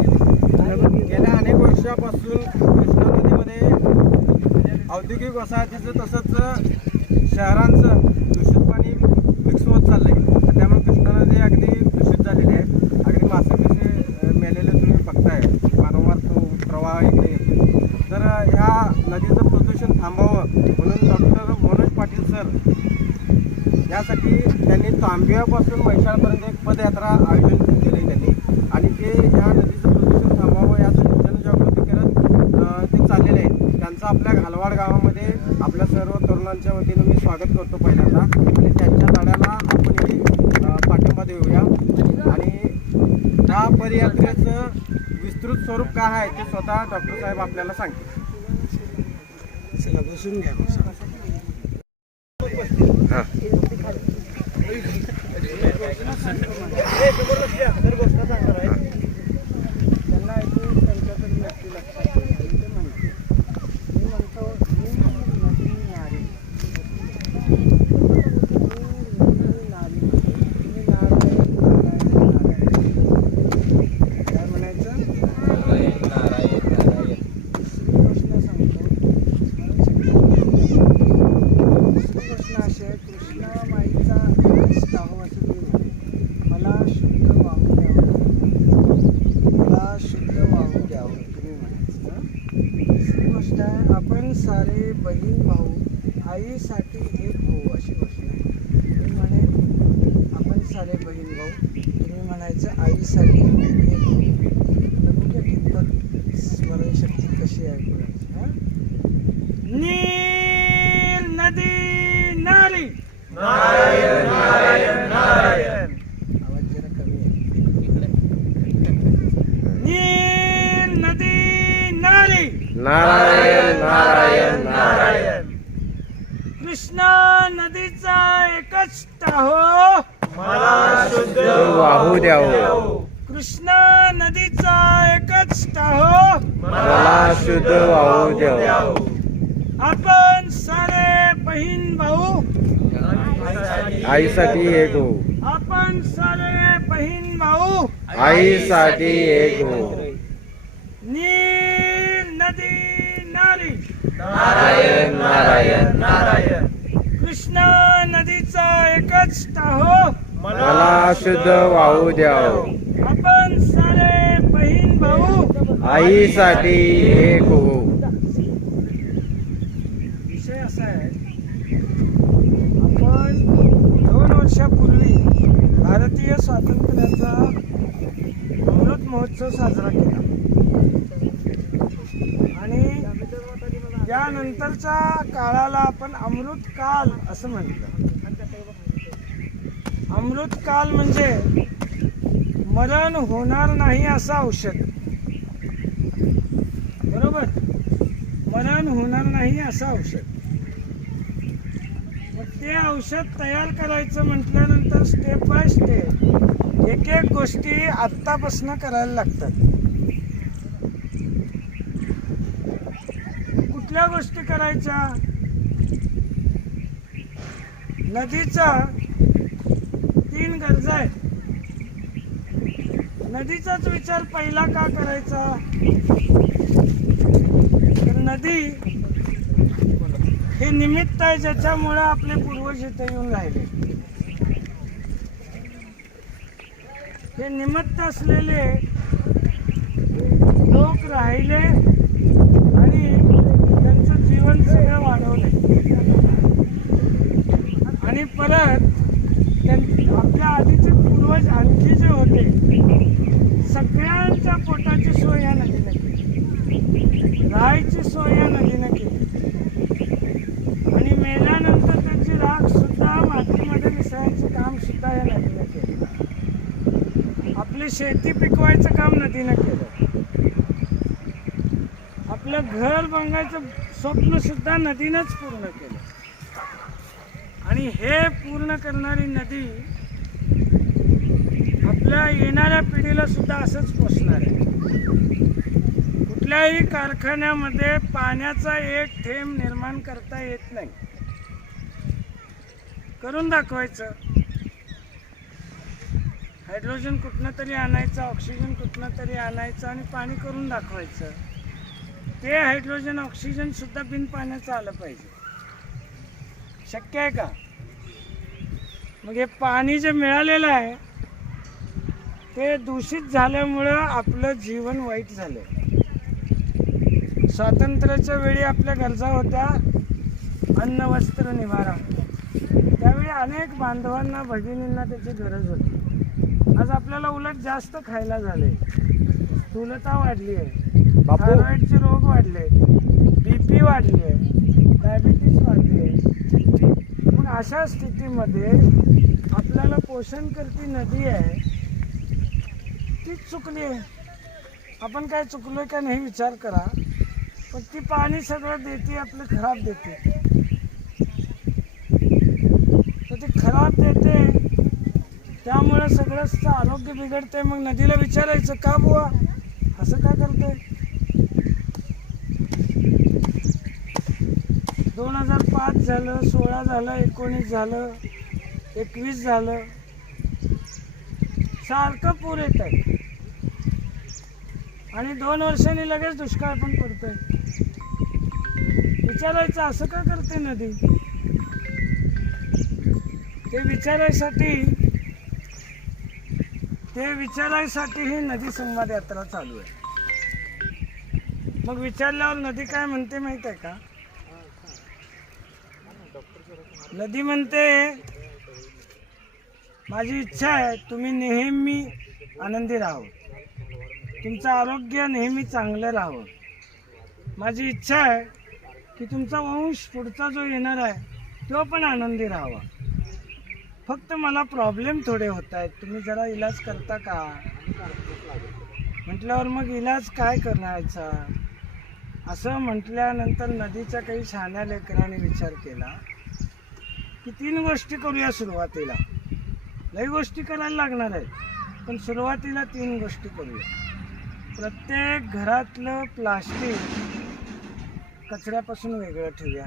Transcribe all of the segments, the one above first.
गेल्या अनेक वर्षापासून कृष्णा नदीमध्ये औद्योगिक वसाहतीचं तसंच शहरांचं दूषित पाणी मिक्स होत चाललंय. त्यामुळे कृष्णा नदी अगदी दूषित झालेली आहे. अगदी मासे मिसे मेलेले तुम्ही बघताय. वारंवार तो प्रवाह इकडे येतो तर ह्या नदीचं प्रदूषण थांबावं म्हणून डॉक्टर मनोज पाटील सर यासाठी त्यांनी तांबियापासून वैशाळपर्यंत एक पदयात्रा आयोजन केले त्यांनी आणि ते या नदीचं प्रदूषण थांबावं यासाठी जनजागृती करत अं, ते चाललेले आहेत त्यांचं आपल्या गावामध्ये आपल्या सर्व तरुणांच्या वतीनं मी स्वागत करतो पहिल्यांदा. आणि त्यांच्या लढ्याला आपणही पाठिंबा देऊया. आणि त्या पदयात्रेचं विस्तृत स्वरूप काय आहे ते स्वतः डॉक्टर साहेब आपल्याला सांगतील. चला बसून घ्या बसून. त्यांना ऐकून त्यांच्या तरी नक्की लक्षात येईल. आणि ते म्हणतील. मी म्हणतो, मी नदी नारी. मी नारी. मी नारायण, नारायण, नारायण. काय म्हणायचं श्रीकृष्ण सांगतो श्रीकृष्ण असे कृष्ण माईचा स्टाहो असं तुम्ही म्हणा. मला शुद्ध वाहू द्यावं मला शुद्ध वाहू द्यावं तुम्ही म्हणायचं हं? दुसरी गोष्ट आहे आपण सारे बहीण भाऊ आईसाठी एक भाऊ अशी गोष्ट आहे मी म्हणेन आपण सारे बहीण भाऊ तुम्ही म्हणायचं आईसाठी एक भाऊ तर बघूया कितपत स्मरणशक्ती कशी आहे कुणाची हां नील नदी नारी आवाज जरा कमी आहे नील नदी नारी नारायण नारायण नारायण कृष्णा नदीचा एकच टाहो द्यावं. कृष्णा नदीचा एकच टाहो. मला शुद्ध वाहू द्यावं. आपण सारे बहीण भाऊ. आईसाठी एक हो. आपण सारे बहीण भाऊ. आईसाठी एक हो. नील नदी नारी. नारायण नारायण नारायण. कृष्णा नदीचा एकच टाहो. मला शुद्ध वाहू द्यावं. आपण सारे बहीण भाऊ आईसाठी एक हो विषय असा आहे आपण दोन वर्षापूर्वी भारतीय स्वातंत्र्याचा अमृत महोत्सव साजरा केला. आणि त्यानंतरच्या काळाला आपण अमृत काल असं म्हटलं अमृत काल म्हणजे मरण होणार नाही असं औषध. बरोबर? मरण होणार नाही असं औषध. मग ते औषध तयार करायचं म्हटल्यानंतर स्टेप बाय स्टेप एक एक गोष्टी आत्तापासून करायला लागतात. कुठल्या गोष्टी करायच्या? नदीचा तीन गरजा आहेत. नदीचाच विचार पहिला का करायचा? तर नदी हे निमित्त आहे ज्याच्यामुळे आपले पूर्वज इथे येऊन राहिले. हे निमित्त असलेले लोक राहिले आणि त्यांचं जीवन सगळं वाढवले. आणि परत त्यां- आपल्या आधीचे पूर्वज आणखी जे होते सगळ्यांच्या पोटाची सोय या नदीने केली. राहायची सोय या नदीने केली. आणि मेल्यानंतर त्यांची राख सुद्धा मातीमध्ये मिसळायचं काम सुद्धा या नदीने केलं. आपली शेती पिकवायचं काम नदीनं केलं. आपलं घर बांधायचं स्वप्न सुद्धा नदीनंच पूर्ण केलं. आणि हे पूर्ण करणारी नदी आपल्या येणाऱ्या पिढीला सुद्धा असंच पोचणार आहे. कुठल्याही कारखान्यामध्ये पाण्याचा एक थेंब निर्माण करता येत नाही. करून दाखवायचं. हायड्रोजन कुठनं तरी आणायचं ऑक्सिजन कुठनं तरी आणायचं आणि पाणी करून दाखवायचं. ते हायड्रोजन ऑक्सिजनसुद्धा बिनपाण्याचं बिन पाण्याचं आलं पाहिजे. शक्य आहे का? मग हे पाणी जे मिळालेलं आहे ते दूषित झाल्यामुळं आपलं जीवन वाईट झालं स्वातंत्र्याच्या वेळी आपल्या गरजा होत्या अन्न वस्त्र निवारा. त्यावेळी अनेक बांधवांना भगिनींना त्याची गरज होती. आज आपल्याला उलट जास्त खायला झाले स्थूलता वाढली आहे बापू. थायरॉइडचे रोग वाढले बीपी वाढली आहे डायबिटीस वाढली आहे मग अशा स्थितीमध्ये आपल्याला पोषण करती नदी आहे तीच चुकली आहे. आपण काय चुकलोय का नाही विचार करा पण ती पाणी सगळं देते आपलं खराब देते. तर ती खराब देते त्यामुळे सगळंच आरोग्य बिघडते मग नदीला विचारायचं का बुवा? असं का करते दोन हजार पाच झालं सोळा झालं एकोणीस झालं एकवीस झालं. सारखं पूर येत आहे. आणि दोन वर्षांनी लगेच दुष्काळ पण पडतोय. विचारायचं असं का करते नदी? ते विचारायसाठी ते विचारायसाठी ही नदी संवाद यात्रा चालू आहे. मग विचारल्यावर नदी काय म्हणते माहीत आहे का? नदी म्हणते माझी इच्छा आहे तुम्ही नेहमी आनंदी राहावं. तुमचं आरोग्य नेहमी चांगलं राहावं. माझी इच्छा आहे की तुमचा वंश पुढचा जो येणार आहे तो पण आनंदी राहावा. फक्त मला प्रॉब्लेम थोडे होत आहेत. तुम्ही जरा इलाज करता का? म्हटल्यावर मग इलाज काय करण्याचा? असं म्हटल्यानंतर नदीच्या काही छान्या लेकरांनी विचार केला. की तीन गोष्टी करूया सुरुवातीला. लई गोष्टी करायला लागणार आहेत पण सुरुवातीला तीन गोष्टी करूया. प्रत्येक घरातलं प्लास्टिक कचऱ्यापासून वेगळं ठेवूया.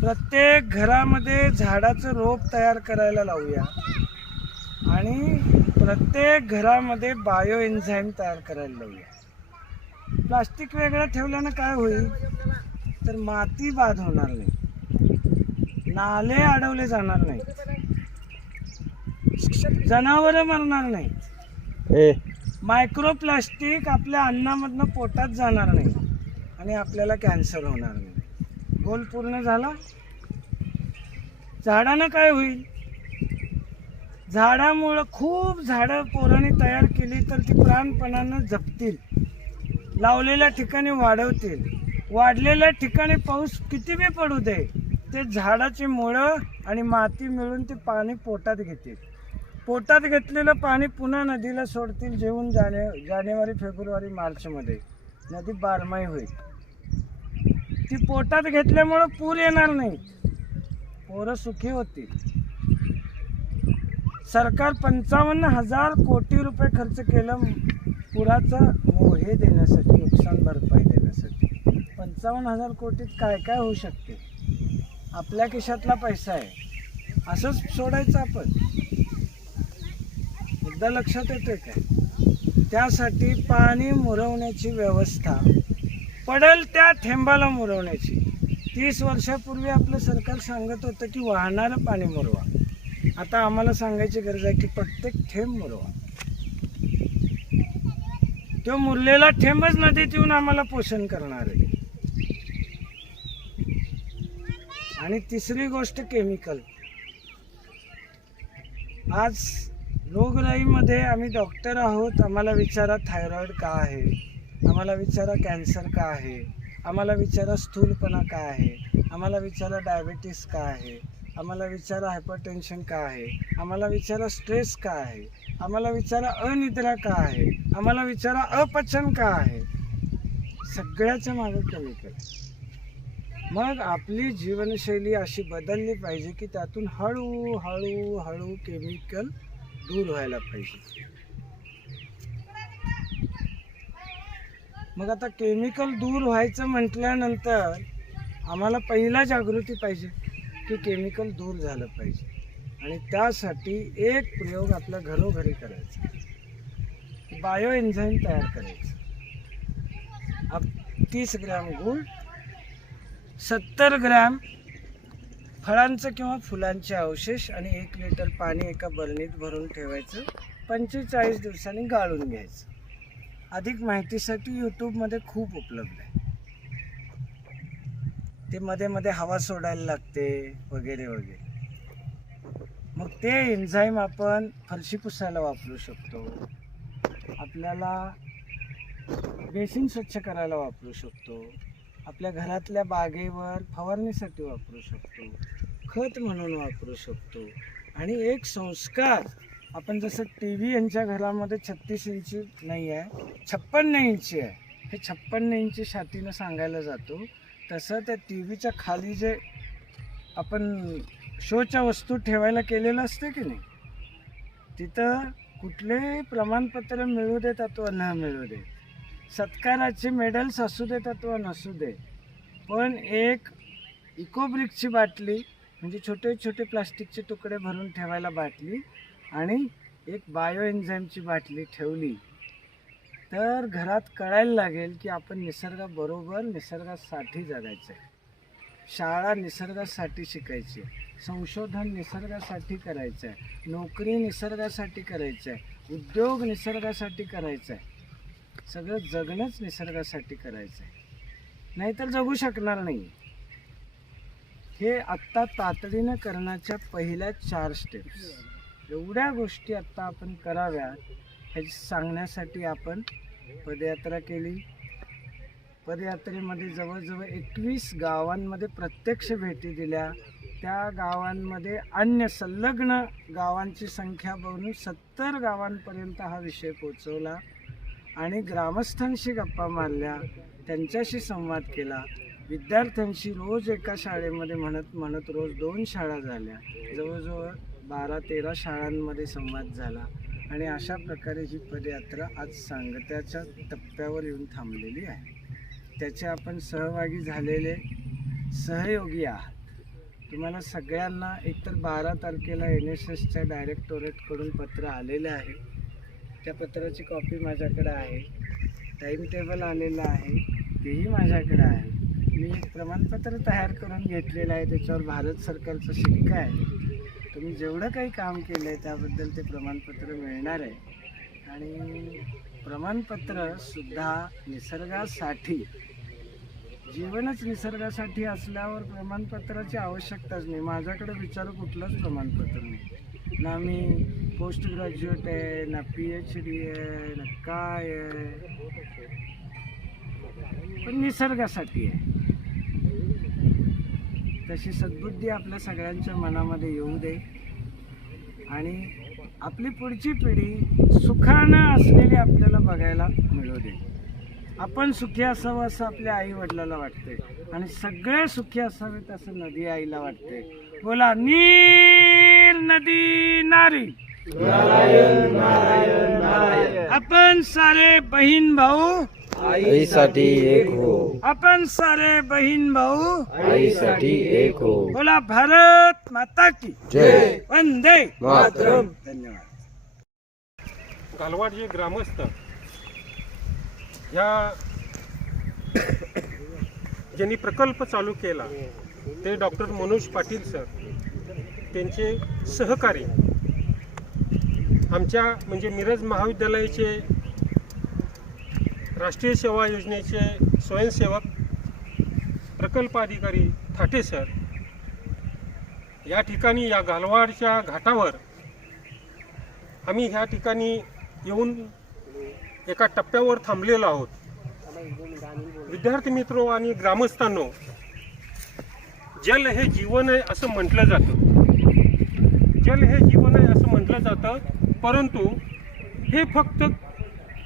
प्रत्येक घरामध्ये झाडाचं रोप तयार करायला लावूया. आणि प्रत्येक घरामध्ये बायो एन्झाईम तयार करायला लावूया. प्लास्टिक वेगळं ठेवल्यानं काय होईल? तर माती बाद होणार नाही. नाले अडवले जाणार नाहीत. जनावरं मरणार नाहीत. ए. मायक्रोप्लास्टिक आपल्या अन्नामधनं पोटात जाणार नाही आणि आपल्याला कॅन्सर होणार नाही. गोल पूर्ण झाला? झाडानं काय होईल? झाडामुळं खूप झाडं पोरांनी तयार केली तर ती प्राणपणानं जपतील. लावलेल्या ठिकाणी वाढवतील. वाढलेल्या ठिकाणी पाऊस किती बी पडू दे. ते झाडाची मुळं आणि माती मिळून ते पाणी पोटात घेतील. पोटात घेतलेलं पाणी पुन्हा नदीला सोडतील जेवून जाने जानेवारी फेब्रुवारी मार्चमध्ये. नदी बारमाही होईल. ती पोटात घेतल्यामुळं पूर येणार नाही. पोरं सुखी होतील. सरकार पंचावन्न हजार कोटी रुपये खर्च केलं पुराचं हो, मोहे देण्यासाठी नुकसान भरपाई देण्यासाठी. पंचावन्न हजार कोटीत काय काय होऊ शकते? आपल्या खिशातला पैसा आहे. असंच सोडायचं आपण. एकदा लक्षात येते काय त्यासाठी पाणी मुरवण्याची व्यवस्था पडल त्या थेंबाला मुरवण्याची. तीस वर्षापूर्वी आपलं सरकार सांगत होतं की वाहणारं पाणी मुरवा. आता आम्हाला सांगायची गरज आहे की प्रत्येक थेंब मुरवा. तो मुरलेला थेंबच नदीत येऊन आम्हाला पोषण करणार आहे. आणि तिसरी गोष्ट केमिकल आज रोगराईमध्ये आम्ही डॉक्टर आहोत. आम्हाला विचारा थायरॉईड का आहे? आम्हाला विचारा कॅन्सर का आहे? आम्हाला विचारा स्थूलपणा का आहे? आम्हाला विचारा डायबिटीस का आहे? आम्हाला विचारा हायपरटेन्शन का आहे? आम्हाला विचारा स्ट्रेस का आहे? आम्हाला विचारा अनिद्रा का आहे? आम्हाला विचारा अपचन का आहे? सगळ्याच्या मागं केमिकल मग आपली जीवनशैली अशी बदलली पाहिजे की त्यातून हळू हळू हळू केमिकल दूर व्हायला पाहिजे. मग आता केमिकल दूर व्हायचं म्हटल्यानंतर आम्हाला पहिला जागृती पाहिजे की केमिकल दूर झालं पाहिजे. आणि त्यासाठी एक प्रयोग आपल्या घरोघरी करायचा. बायो एन्झाईम तयार करायचं. आप तीस ग्रॅम गूळ सत्तर ग्रॅम फळांचं किंवा फुलांचे अवशेष आणि एक लिटर पाणी एका बरणीत भरून ठेवायचं. पंचेचाळीस दिवसांनी गाळून घ्यायचं. अधिक माहितीसाठी यूट्यूबमध्ये खूप उपलब्ध आहे. ते मध्ये मध्ये हवा सोडायला लागते वगैरे वगैरे. मग ते एन्झाईम आपण फरशी पुसायला वापरू शकतो. आपल्याला बेसिन स्वच्छ करायला वापरू शकतो. आपल्या घरातल्या बागेवर फवारणीसाठी वापरू शकतो खत म्हणून वापरू शकतो. आणि एक संस्कार आपण जसं टी व्ही यांच्या घरामध्ये छत्तीस इंची नाही आहे छप्पन्न इंची आहे. हे छप्पन्न इंची छातीनं सांगायला जातो तसं त्या टी व्हीच्या खाली जे आपण शोच्या वस्तू ठेवायला केलेलं असते की नाही तिथं कुठलेही प्रमाणपत्र मिळू देत अथवा न मिळू दे सत्काराचे मेडल्स असू देत अथवा नसू दे. पण एक इकोब्रिकची बाटली म्हणजे छोटे छोटे प्लास्टिकचे तुकडे भरून ठेवायला बाटली आणि एक बायो एन्झाईमची बाटली ठेवली. तर घरात कळायला लागेल की आपण निसर्गाबरोबर निसर्गासाठी जगायचं आहे शाळा निसर्गासाठी शिकायची. संशोधन निसर्गासाठी करायचं आहे नोकरी निसर्गासाठी करायचं आहे उद्योग निसर्गासाठी करायचं आहे सगळं जगणंच निसर्गासाठी करायचं आहे नाहीतर जगू शकणार नाही. हे आत्ता तातडीनं करण्याच्या पहिल्या चार स्टेप्स एवढ्या गोष्टी आत्ता आपण कराव्या हे सांगण्यासाठी आपण पदयात्रा केली. पदयात्रेमध्ये जवळजवळ एकवीस गावांमध्ये प्रत्यक्ष भेटी दिल्या. त्या गावांमध्ये अन्य संलग्न गावांची संख्या बघून सत्तर गावांपर्यंत हा विषय पोचवला आणि ग्रामस्थांशी गप्पा मारल्या त्यांच्याशी संवाद केला. विद्यार्थ्यांशी रोज एका शाळेमध्ये म्हणत म्हणत रोज दोन शाळा झाल्या. जवळजवळ बारा तेरा शाळांमध्ये संवाद झाला आणि अशा प्रकारे ही पदयात्रा आज सांगत्याच्या टप्प्यावर येऊन थांबलेली आहे. त्याचे आपण सहभागी झालेले सहयोगी आहात. तुम्हाला सगळ्यांना एकतर बारा तारखेला एन एस एसच्या डायरेक्टोरेटकडून पत्र आलेलं आहे. त्या पत्राची कॉपी माझ्याकडे आहे. टाईम टेबल आलेलं आहे. तेही माझ्याकडे आहे. मी एक प्रमाणपत्र तयार करून घेतलेलं आहे. त्याच्यावर भारत सरकारचं शिक्का आहे. तुम्ही जेवढं काही काम केलं आहे त्याबद्दल ते प्रमाणपत्र मिळणार आहे. आणि प्रमाणपत्रसुद्धा निसर्गासाठी जीवनच निसर्गासाठी असल्यावर प्रमाणपत्राची आवश्यकताच नाही. माझ्याकडे विचारू कुठलंच प्रमाणपत्र नाही. ना मी पोस्ट ग्रॅज्युएट आहे ना पी एच डी आहे ना काय आहे पण निसर्गासाठी आहे. तशी सद्बुद्धी आपल्या सगळ्यांच्या मनामध्ये येऊ दे. आणि आपली पुढची पिढी सुखानं असलेली आपल्याला बघायला मिळू दे. आपण सुखी असावं असं आपल्या आई वडिलाला वाटते आणि सगळे सुखी असावेत असं नदी आईला वाटते बोला नीर नदी नारी. आपण सारे बहीण भाऊ आईसाठी एक हो. आपण सारे बहीण भाऊ आईसाठी एक हो. बोला भारत माता की जय. वंदे मातरम. धन्यवाद. गालवाड जे ग्रामस्थ ह्या ज्यांनी प्रकल्प चालू केला ते डॉक्टर मनोज पाटील सर त्यांचे सहकारी आमच्या म्हणजे मिरज महाविद्यालयाचे राष्ट्रीय सेवा योजनेचे स्वयंसेवक प्रकल्प अधिकारी थाटे सर या ठिकाणी या गालवाडच्या घाटावर आम्ही ह्या ठिकाणी येऊन एका टप्प्यावर थांबलेलो आहोत. विद्यार्थी मित्रो आणि ग्रामस्थांनो जल हे जीवन आहे असं म्हटलं जातं. जल हे जीवन आहे असं म्हटलं जातं. परंतु हे फक्त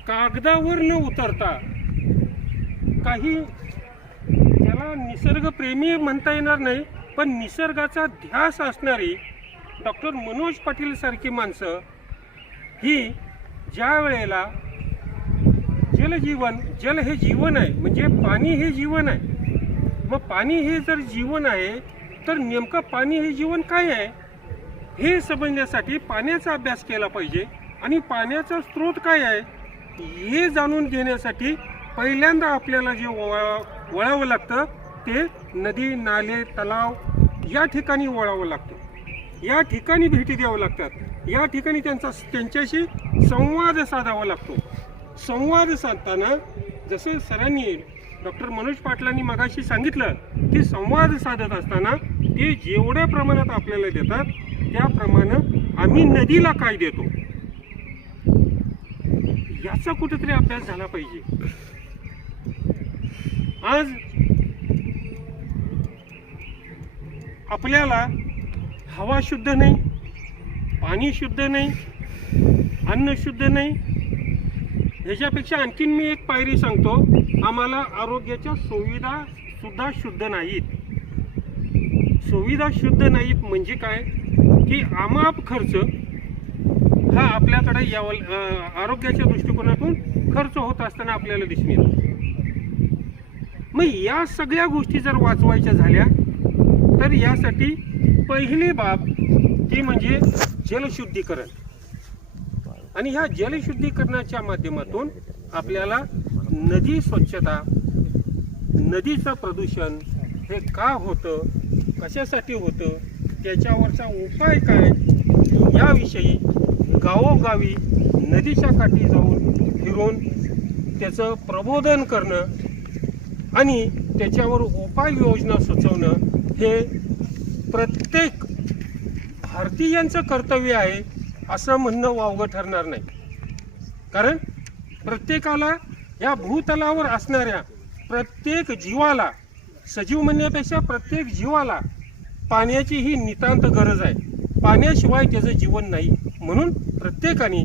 कागदावर न उतरता काही त्याला निसर्गप्रेमी म्हणता येणार नाही पण निसर्गाचा ध्यास असणारी डॉक्टर मनोज पाटील सारखी माणसं ही ज्या वेळेला जलजीवन जल हे जीवन आहे म्हणजे पाणी हे जीवन आहे. मग पाणी हे जर जीवन आहे तर नेमकं पाणी हे जीवन काय आहे? हे समजण्यासाठी पाण्याचा अभ्यास केला पाहिजे. आणि पाण्याचा स्रोत काय आहे? हे जाणून घेण्यासाठी पहिल्यांदा आपल्याला जे वळा- वळावं लागतं ते नदी नाले तलाव या ठिकाणी वळावं लागतं. या ठिकाणी भेटी द्यावं लागतात. या ठिकाणी त्यांचा त्यांच्याशी संवाद साधावा लागतो. संवाद साधताना जसे सरांनी डॉक्टर मनोज पाटलांनी मगाशी सांगितलं की संवाद साधत असताना ते जेवढ्या प्रमाणात आपल्याला देतात त्याप्रमाणे आम्ही नदीला काय देतो? याचा कुठेतरी अभ्यास झाला पाहिजे. आज आपल्याला हवा शुद्ध नाही पाणी शुद्ध नाही अन्न शुद्ध नाही. ह्याच्यापेक्षा आणखीन मी एक पायरी सांगतो आम्हाला आरोग्याच्या सुविधा सुद्धा शुद्ध नाहीत. सुविधा शुद्ध नाहीत म्हणजे काय? की आमाप खर्च हा आपल्याकडे यावं आरोग्याच्या दृष्टिकोनातून खर्च होत असताना आपल्याला दिसून येतो. मग या सगळ्या गोष्टी जर वाचवायच्या झाल्या तर यासाठी पहिली बाब ती म्हणजे जलशुद्धीकरण. आणि ह्या जलशुद्धीकरणाच्या माध्यमातून आपल्याला नदी स्वच्छता नदीचं प्रदूषण हे का होतं कशासाठी होतं त्याच्यावरचा उपाय काय? याविषयी गावोगावी नदीच्या काठी जाऊन फिरून त्याचं प्रबोधन करणं आणि त्याच्यावर उपाययोजना सुचवणं हे प्रत्येक भारतीयांचं कर्तव्य आहे असं म्हणणं वावगं ठरणार नाही. कारण प्रत्येकाला या भूतलावर असणाऱ्या प्रत्येक जीवाला सजीव म्हणण्यापेक्षा प्रत्येक जीवाला पाण्याची ही नितांत गरज आहे. पाण्याशिवाय त्याचं जीवन नाही. म्हणून प्रत्येकाने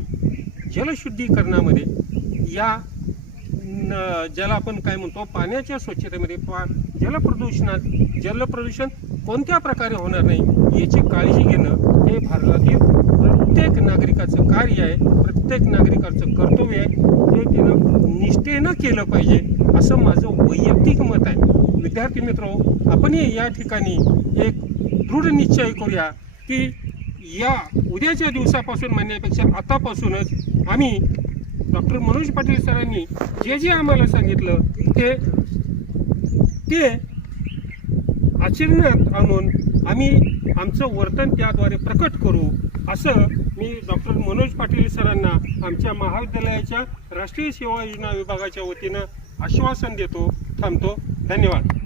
जलशुद्धीकरणामध्ये या न- ज्याला आपण काय म्हणतो पाण्याच्या स्वच्छतेमध्ये पा जलप्रदूषणात जलप्रदूषण कोणत्या प्रकारे होणार नाही याची काळजी घेणं हे भारतातील प्रत्येक नागरिकाचं कार्य आहे. प्रत्येक नागरिकाचं कर्तव्य आहे. ते त्यानं निष्ठेनं केलं पाहिजे असं माझं वैयक्तिक मत आहे. विद्यार्थी मित्र आपणही या ठिकाणी एक दृढ निश्चय करूया की या उद्याच्या दिवसापासून म्हणण्यापेक्षा आतापासूनच आम्ही डॉक्टर मनोज पाटील सरांनी जे जे आम्हाला सांगितलं ते ते आचरणात आणून आम्ही आमचं वर्तन त्याद्वारे प्रकट करू असं मी डॉक्टर मनोज पाटील सरांना आमच्या महाविद्यालयाच्या राष्ट्रीय सेवा योजना विभागाच्या वतीनं आश्वासन देतो थांबतो. धन्यवाद.